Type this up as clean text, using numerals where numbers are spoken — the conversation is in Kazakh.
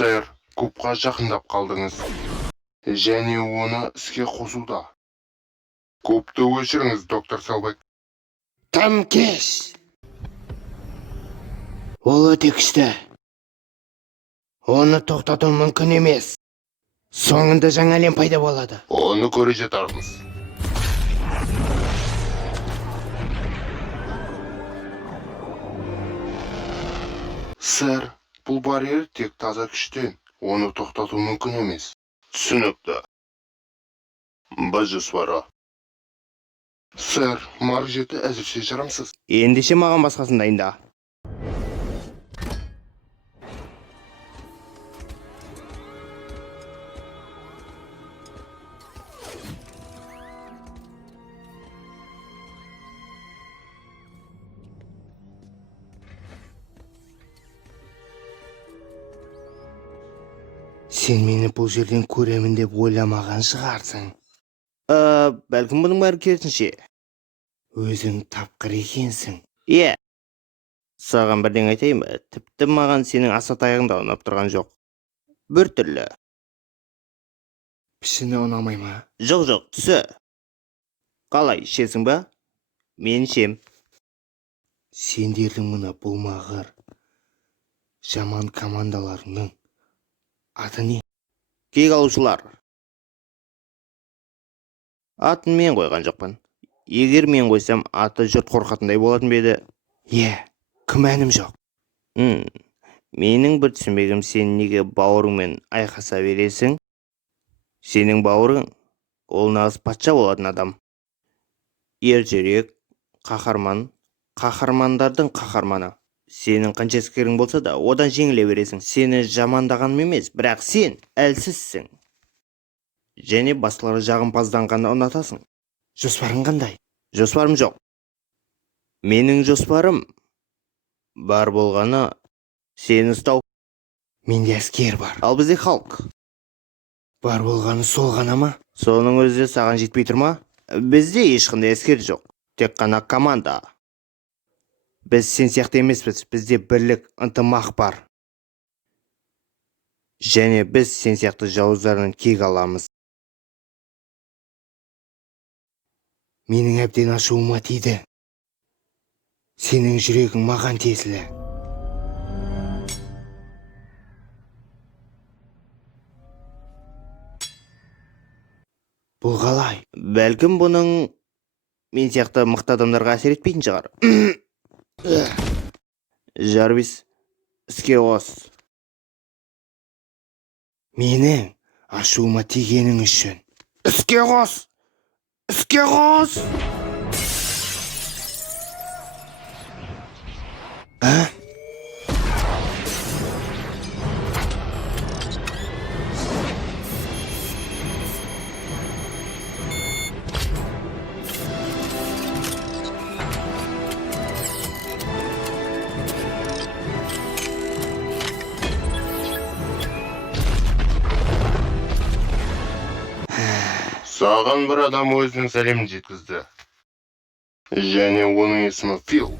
Сэр, кубқа жақындап қалдыңыз. Және оны іске қосуда. Кубты өшіріңіз, доктор Селбек. Тым кеш. Ол өте күшті. Оны тоқтату мүмкін емес. Соңында жаңа әлем пайда болады. Оны көре жатармыз. Сэр, бұл барьер тек таза күштен. Оны тоқтату мүмкін емес. Түсінікті. Біз жоспары. Сэр, Марк жеті әзірше жарамсыз. Ендеше маған басқасын дайында. Сен мені бұл жерден көремін деп ойламаған шығарсың. Бәлкім бұның бәрі керісінше. Өзің тапқыр екенсің. Иә. Саған бірден айтайын ба? Тіпті маған сенің асатаяғың да ұнап тұрған жоқ. Бір түрлі. Пішіні ұнамай ма? Жоқ, түсі. Қалай, ішесің ба? Мен ішем. Сендердің мына болмағыр жаман командаларының аты не? Кек алушылар. Атын мен қойған жоқпын. Егер мен қойсам, аты жұрт қорқатындай болатын беді. Күмәнім жоқ. Менің бір түсінбегім, сен неге бауырыңмен айқаса бересің? Сенің бауырың, ол нағыз патша болатын адам. Ержүрек, қаһарман, қаһармандардың қаһарманы. Сенің қанша әскерің болса да, одан жеңіле бересің. Сені жамандағаным емес, бірақ сен әлсізсің. Және басқалары жағымпазданғанды ұнатасың. Жоспарың қандай? Жоспарым жоқ. Менің жоспарым бар болғаны сені ұстау. Менде әскер бар. Ал бізде халық. Бар болғаны сол ғана ма? Соның өзі саған жетпей тұр ма? Бізде ешқандай әскер жоқ. Тек қана команда. Біз сен сияқты емеспіз. Бізде бірлік, ынтымақ бар. Және біз сен сияқты жауыздарынан кек аламыз. Менің әбден ашуыма тиді. Сенің жүрегің маған тиесілі. Бұл қалай? Бәлкім бұның мен сияқты мықты адамдарға әсер етпейтін шығар. Жарвис, іске қос. Менің ашуыма тигенің үшін. Іске қос! Іске қос! Саған бір адам өзінің сәлемін жеткізді. Және оның есімі Фил.